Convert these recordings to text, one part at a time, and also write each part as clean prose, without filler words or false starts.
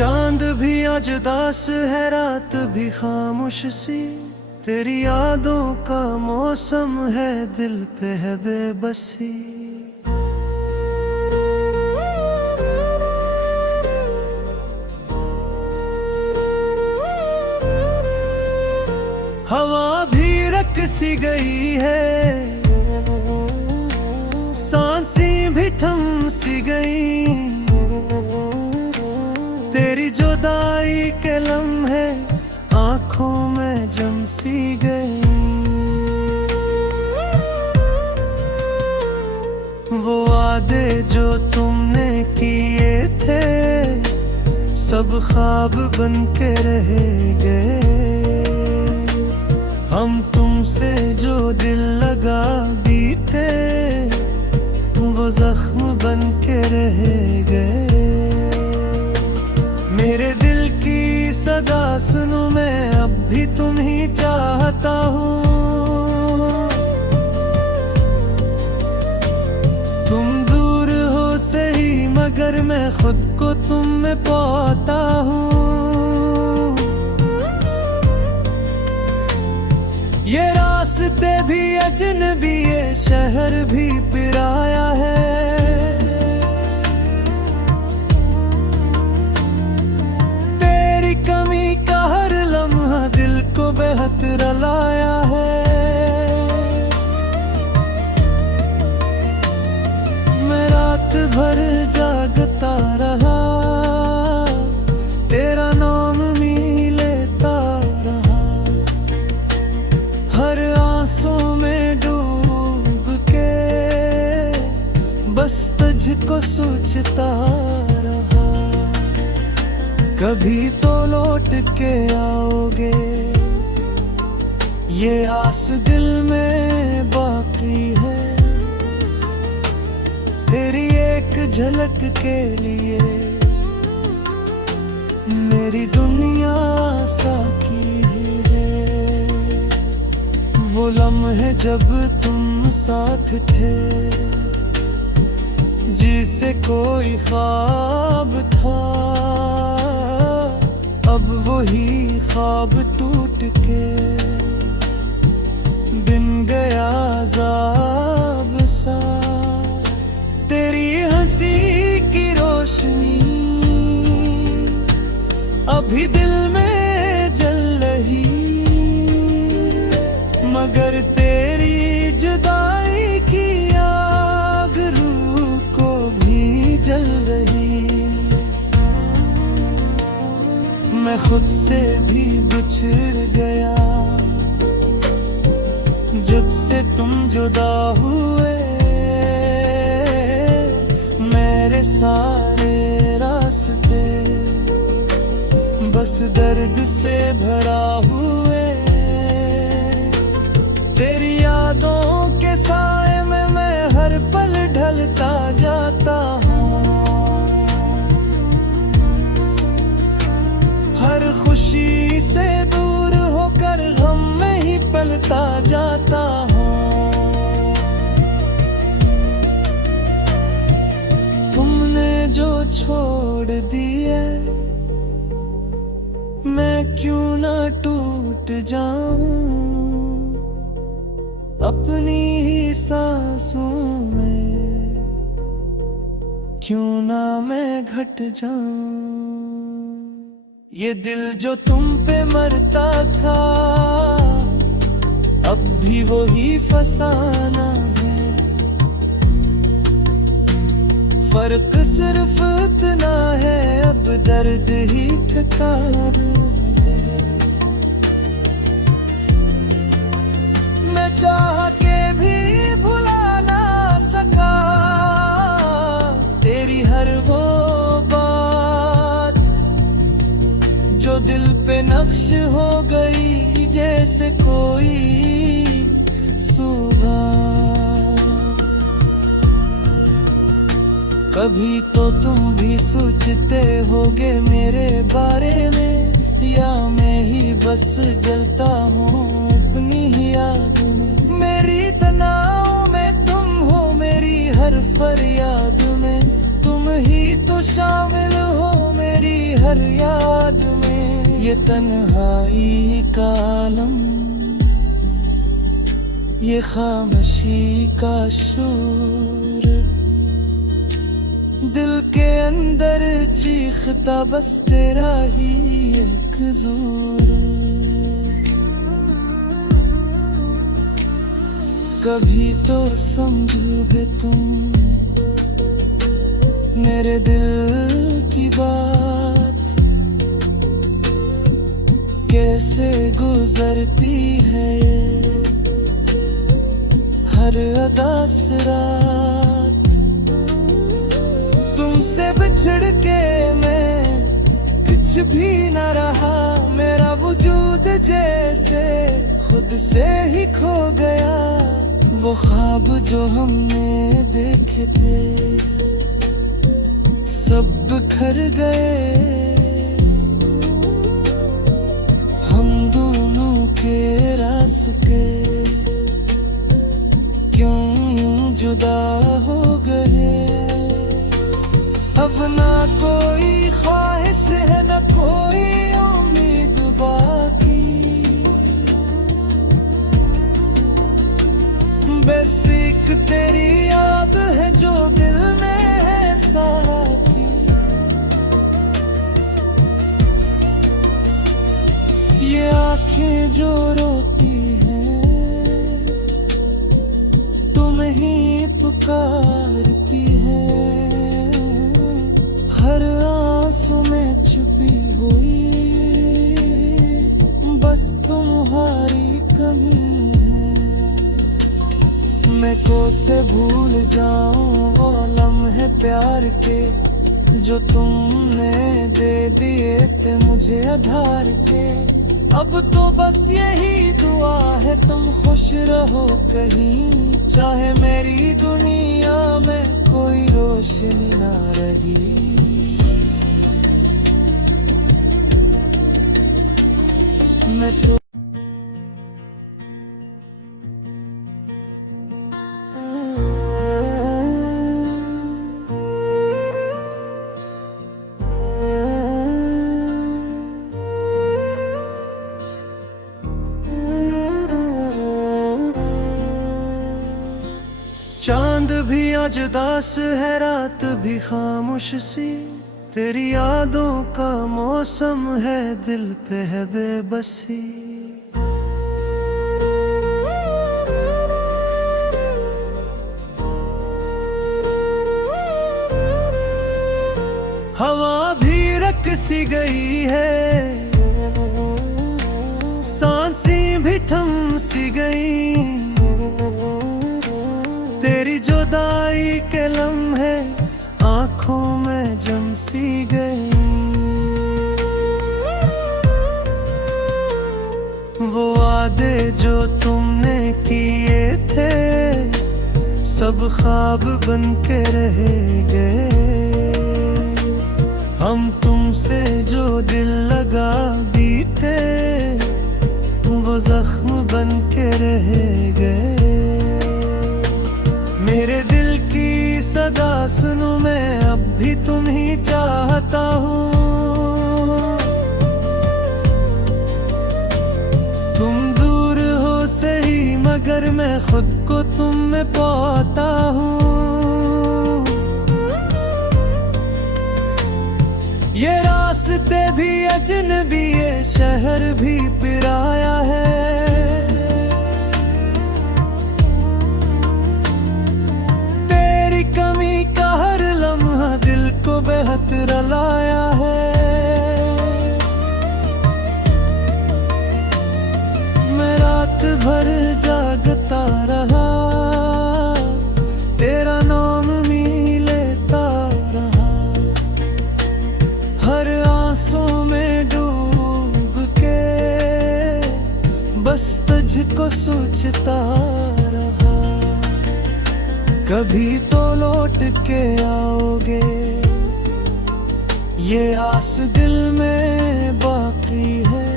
चांद भी आज उदास है, रात भी खामोश सी। तेरी यादों का मौसम है, दिल पे है बेबसी। हवा भी रक सी गई है, सांसें भी थम सी गई। तेरी जुदाई के लम्हे आंखों में जम सी गई। वो वादे जो तुमने किए थे, सब ख्वाब बन के रह गए। हम तुमसे जो दिल लगा बीते, वो जख्म बन के रह गए। मेरे दिल की सदा सुनो, मैं अब भी तुम ही चाहता हूँ। तुम दूर हो सही, मगर मैं खुद को तुम में पाता हूँ। ये रास्ते भी अजनबी, ये शहर भी पिराया है। दिल को बेहद रलाया है। मैं रात भर जागता रहा, तेरा नाम भी लेता रहा। हर आंसू में डूब के बस तुझको सोचता रहा। कभी तो लौट के आओगे, ये आस दिल में बाकी है। तेरी एक झलक के लिए मेरी दुनिया साकी है। वो लम्हे जब तुम साथ थे, जिसे कोई ख्वाब था, अब वही ख्वाब टूट के बिन गया अज़ाब सा। तेरी हंसी की रोशनी अभी दिल में जल रही, मगर तेरी जुदाई की आग रूह को भी जल रही। मैं खुद से भी बिछड़ गया, जब से तुम जुदा हुए। मेरे सारे रास्ते बस दर्द से भरा हुए। तेरी यादों के साए में मैं हर पल ढलता जाता हूँ। हर खुशी से दूर होकर गम में ही पलता जाता हूँ। तुमने जो छोड़ दिए, मैं क्यों ना टूट जाऊं अपनी ही सांसों में, क्यों ना मैं घट जाऊं। ये दिल जो तुम पे मरता था, अब भी वही फसाना है। फर्क सिर्फ इतना है, अब दर्द ही ठिकाना है। मैं चाह के भी भुला ना सका तेरी हर वो बात, जो दिल पे नक्श हो गई जैसे कोई सुबह। कभी तो तुम भी सोचते होगे मेरे बारे में, या मैं ही बस जलता हूँ अपनी ही याद में। मेरी तनाव में तुम हो, मेरी हर फरियाद में तुम ही तो शामिल हो, मेरी हर हर याद में। ये तन्हाई का आलम, ये खामोशी का शोर, दिल के अंदर चीखता बस तेरा ही एक जोर। कभी तो समझोगे तुम मेरे दिल की बात, कैसे गुजरती है ये हर अदा से रात। तुमसे बिछड़ के मैं कुछ भी न रहा, मेरा वजूद जैसे खुद से ही खो गया। वो ख्वाब जो हमने देखे थे सब बिखर गए। हम दोनों के रास्ते क्यों यूं जुदा हो गए। अब ना कोई ख्वाहिश है न कोई उम्मीद बाकी, बस एक तेरी याद है जो दिल में है साकी। ये आंखें जो रोती हैं तुम ही पुकारती है, हर आंसू में छुपी हुई बस तुम्हारी कमी है। मैं कोसे भूल जाऊं वो लम्हे प्यार के जो तुमने दे दिए थे मुझे आधार के। अब तो बस यही दुआ है तुम खुश रहो कहीं, चाहे मेरी दुनिया में कोई रोशनी ना रही। मैं तो चांद भी आज उदास है, रात भी खामोश सी, तेरी यादों का मौसम है, दिल पे है बेबसी। हवा भी रकसी गई है, सांसें भी थम सी गई, तेरी जुदाई के लम्हे आंखों में जम सी गई। वो वादे जो तुमने किए थे सब ख्वाब बन के रह गए। हम तुमसे जो दिल लगा बीते वो जख्म बन के रह गए। मेरे दिल की सदा सुनो मैं अब भी तुम ही चाहता हूँ। तुम दूर हो सही मगर मैं खुद को तुम में पाता हूँ। ये रास्ते भी अजनबी ये शहर भी पिराया है, तेरी कमी का हर लम्हा दिल को बेहद रुलाया है। मैं रात भर जागता रहा, तेरा नाम भी लेता रहा, हर आंसू में डूब के बस तुझको सोचता रहा। कभी तो लौट के आओगे ये आस दिल में बाकी है,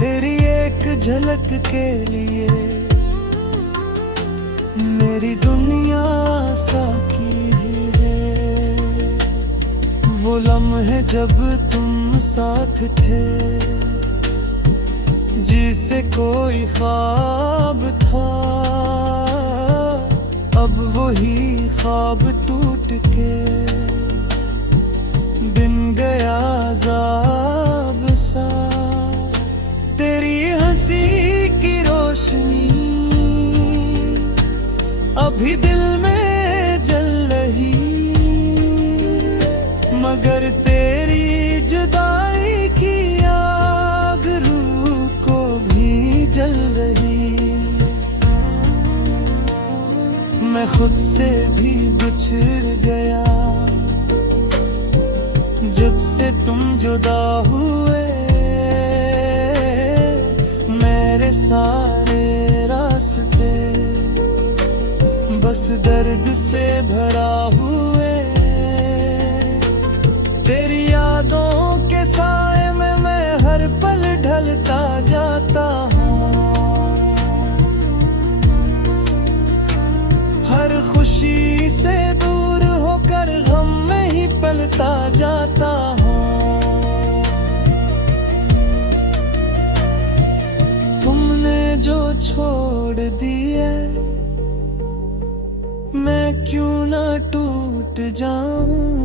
तेरी एक झलक के लिए मेरी दुनिया साकी है। वो लम्हे जब तुम साथ थे, जिसे कोई ख्वाब था, अब वही ख्वाब टूट के बिन गया अज़ाब सा। तेरी हंसी की रोशनी अभी दिल में जल रही, मगर तेरी जुदाई की आग रूह को भी जल रही। मैं खुद से भी बिछड़ गया जब से तुम जुदा हुए। मेरे सारे रास्ते बस दर्द से भरा हुए। तेरी यादों के साए में मैं हर पल ढलता जाता हूँ, हर खुशी से दूर होकर गम में ही पलता जाता हूँ। तुमने जो छोड़ दिए मैं क्यों ना टूट जाऊं,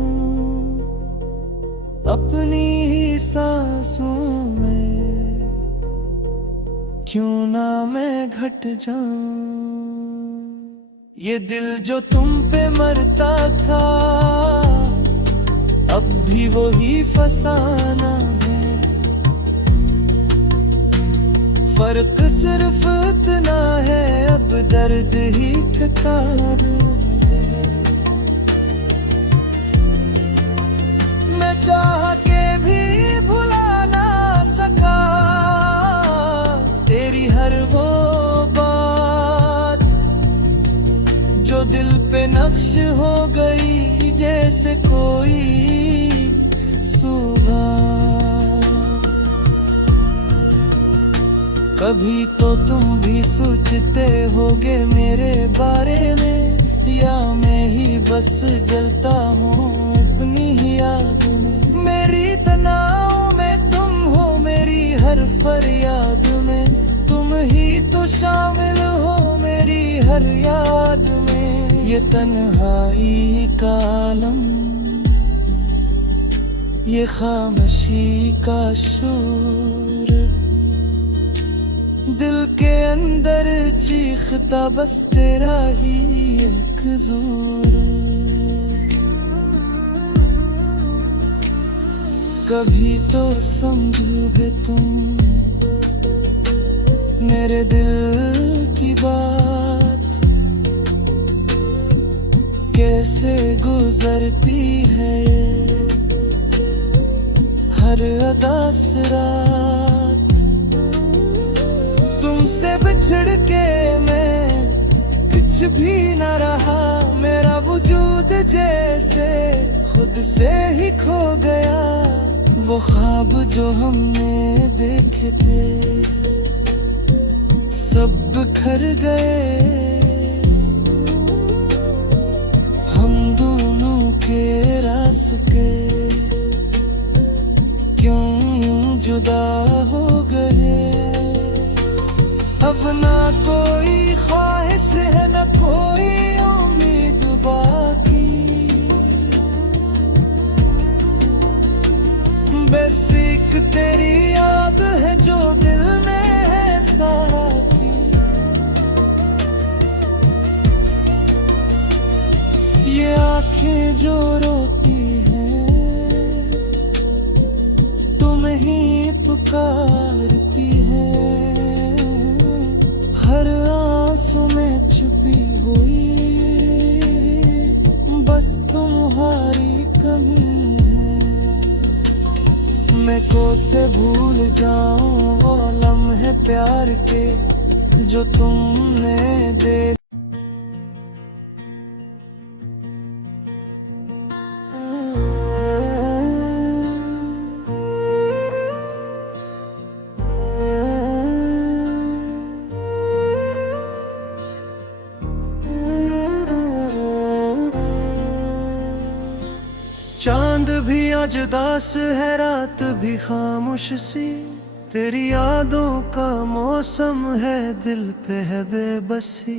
अपनी ही सांसों में क्यों ना मैं घट जाऊं। ये दिल जो तुम पे मरता था अब भी वही फसाना है। फर्क सिर्फ इतना है अब दर्द ही ठिकाना है। मैं चाह के भी भुला ना सका तेरी हर वो बात जो दिल पे नक्श हो गई जैसे कोई सुबह। कभी तो तुम भी सोचते होगे मेरे बारे में, या मैं ही बस जलता हूँ अपनी ही याद में। मेरी तनाव में तुम हो, मेरी हर फरियाद में तुम ही तो शामिल हो मेरी हर याद में। ये तन्हाई का आलम, ये खामोशी का शोर, दिल के अंदर चीखता बस तेरा ही एक जोर। कभी तो समझोगे तुम मेरे दिल की बात, कैसे गुजरती है हर अदा से रात। तुमसे बिछड़ के मैं कुछ भी न रहा, मेरा वजूद जैसे खुद से ही खो गया। वो ख्वाब जो हमने देखे थे सब बिखर गए, हम दोनों के रास्ते क्यों यूं जुदा हो गए। अब ना कोई ख्वाहिश है न कोई उम्मीद बाकी, बस एक तेरी याद है जो दिल में है साकी। ये आंखें जो रोती हैं तुम ही पुकारती है, हर आंसू में छुपी हुई बस तुम्हारी कमी है। मैं कैसे भूल जाऊं वो लम्हे प्यार के जो तुमने दे। चांद चांद भी आज उदास है, रात भी खामोश सी, तेरी यादों का मौसम है, दिल पे है बेबसी।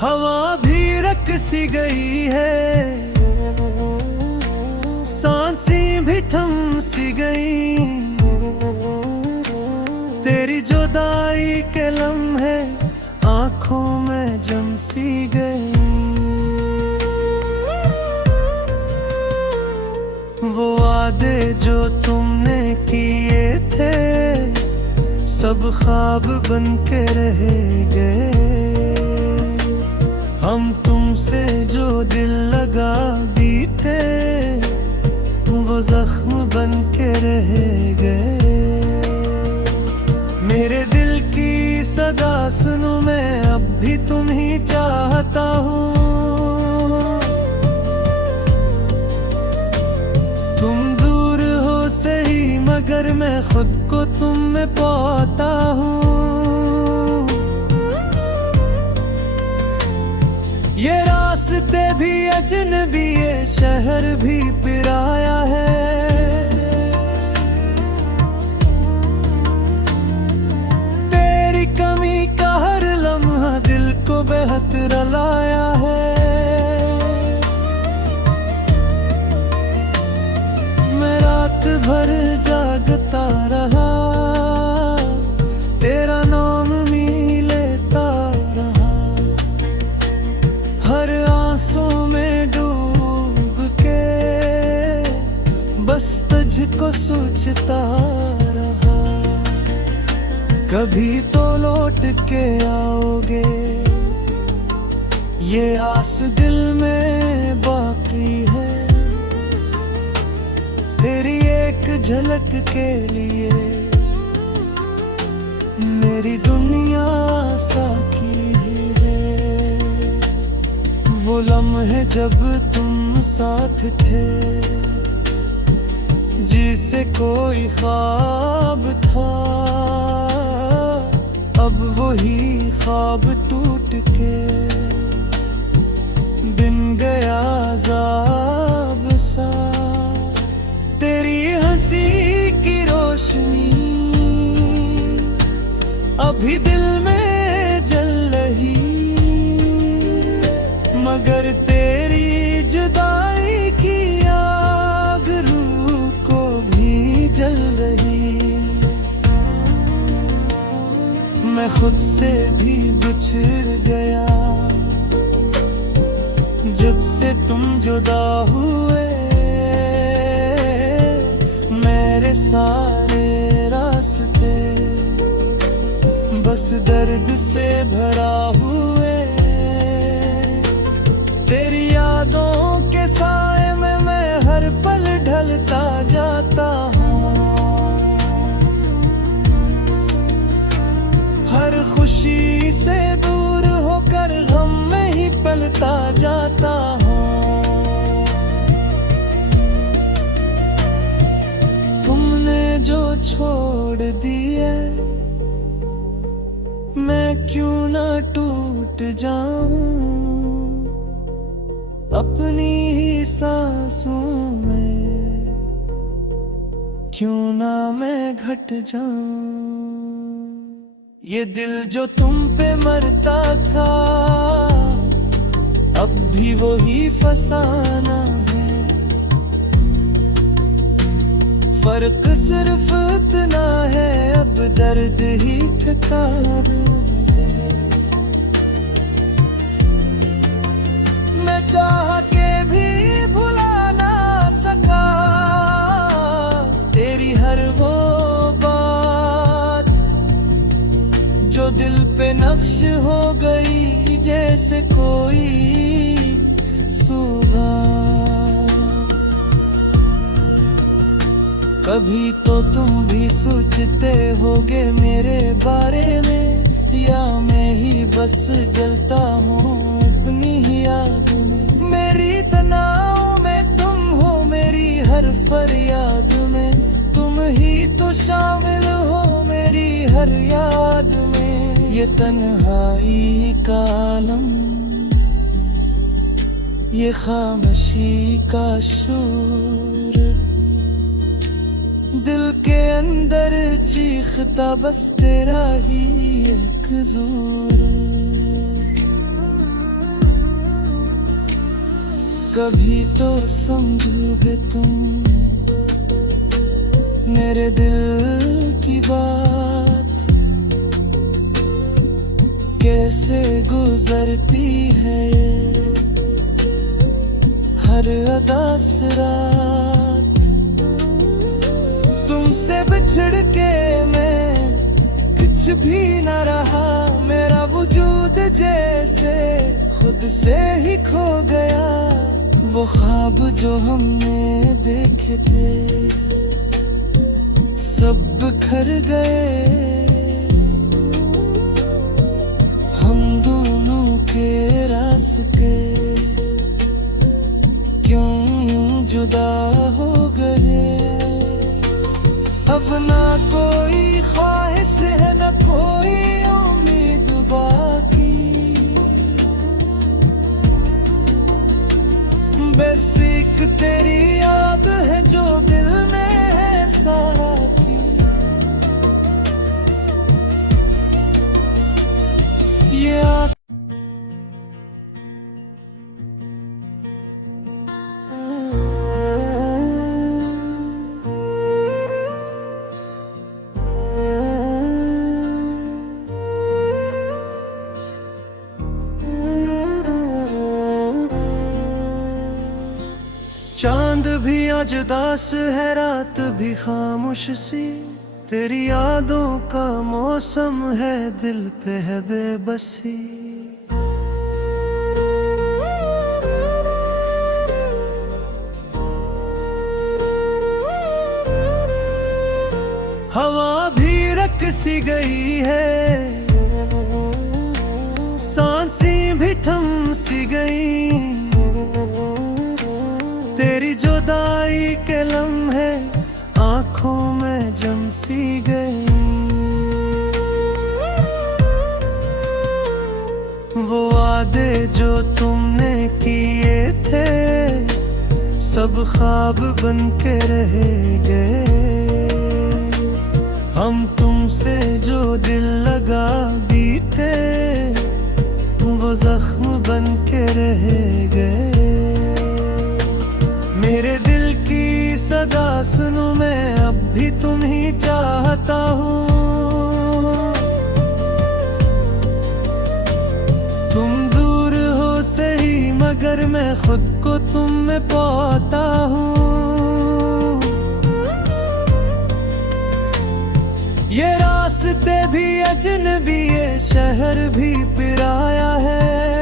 हवा भी रक सी गई है, सांसें भी थम सी गई, तेरी जुदाई के लम्हे आंखों में जम सी गई। वो वादे जो तुमने किए थे, सब ख्वाब बन के रह गए। हम तुमसे जो दिल लगा बीते, वो जख्म बन के रह गए। मेरे दिल की सदा सुनो, मैं अब भी तुम ही चाहता हूँ। तुम दूर हो सही, मगर मैं खुद को तुम में पाता हूँ। ये रास्ते भी अजनबी, ये शहर भी पिराया है। तेरी कमी का हर लम्हा दिल को बेहद रुलाया है। मैं रात भर जागता रहा, तेरा नाम भी लेता रहा, हर आंसू में डूब के बस तुझको सोचता रहा। कभी तो लौट के आओगे, ये आस दिल में बाकी है। तेरी एक झलक के लिए मेरी दुनिया साकी है। वो लम्हे जब तुम साथ थे, जिसे कोई ख्वाब था, अब वही ख्वाब टूट के बिन गया अज़ाब सा। तेरी हंसी की रोशनी अभी दिल में जल रही, मगर तेरी जुदाई की आग रूह को भी जल रही। मैं खुद से भी बिछड़ गया, जब से तुम जुदा हुए। मेरे सारे रास्ते बस दर्द से भरा हुए। तेरी यादों के साए में मैं हर पल ढलता जाता हूँ। हर खुशी से दूर होकर गम में ही पलता जाता हूँ। तुमने जो छोड़ दिए, मैं क्यों ना टूट जाऊं अपनी ही सांसों में, क्यों ना मैं घट जाऊं। ये दिल जो तुम पे मरता था, अब भी वही फसाना है। फर्क सिर्फ इतना है, अब दर्द ही ठिकाना है। मैं चाह के भी भुला ना सका तेरी हर वो बात, जो दिल पे नक्श हो गई जैसे कोई सुबह। कभी तो तुम भी सोचते होगे मेरे बारे में, या मैं ही बस जलता हूँ अपनी ही आग में। मेरी तनाव में तुम हो, मेरी हर फरियाद में तुम ही तो शामिल हो, मेरी हर याद में, ये तन्हाई का आलम, ये खामोशी का शोर, दिल के अंदर चीखता बस तेरा ही एक जोर। कभी तो समझोगे तुम मेरे दिल की बात, कैसे गुजरती है हर अदा से रात। तुमसे बिछड़ के मैं कुछ भी न रहा, मेरा वजूद जैसे खुद से ही खो गया। वो ख्वाब जो हमने देखे थे सब बिखर गए, हम दोनों के रास्ते क्यों यूं जुदा हो गए। अब ना कोई ख्वाहिश है न कोई उम्मीद बाकी, बस एक तेरी याद है जो दिल में है साकी। ये चांद भी आज उदास है, रात भी खामोश सी, तेरी यादों का मौसम है, दिल पे है बेबसी। हवा भी रक सी गई है, सांसें भी थम सी गई, तेरी जुदाई के लम्हे आंखों में जम सी गई। वो वादे जो तुमने किए थे सब ख्वाब बन के रह गए, हम तुमसे जो दिल लगा बीते वो जख्म बन के रह गए। मेरे दिल की सदा सुनो, मैं अब भी तुम ही चाहता हूँ। तुम दूर हो सही मगर मैं खुद को तुम में पाता हूँ। ये रास्ते भी अजनबी, ये शहर भी पिराया है,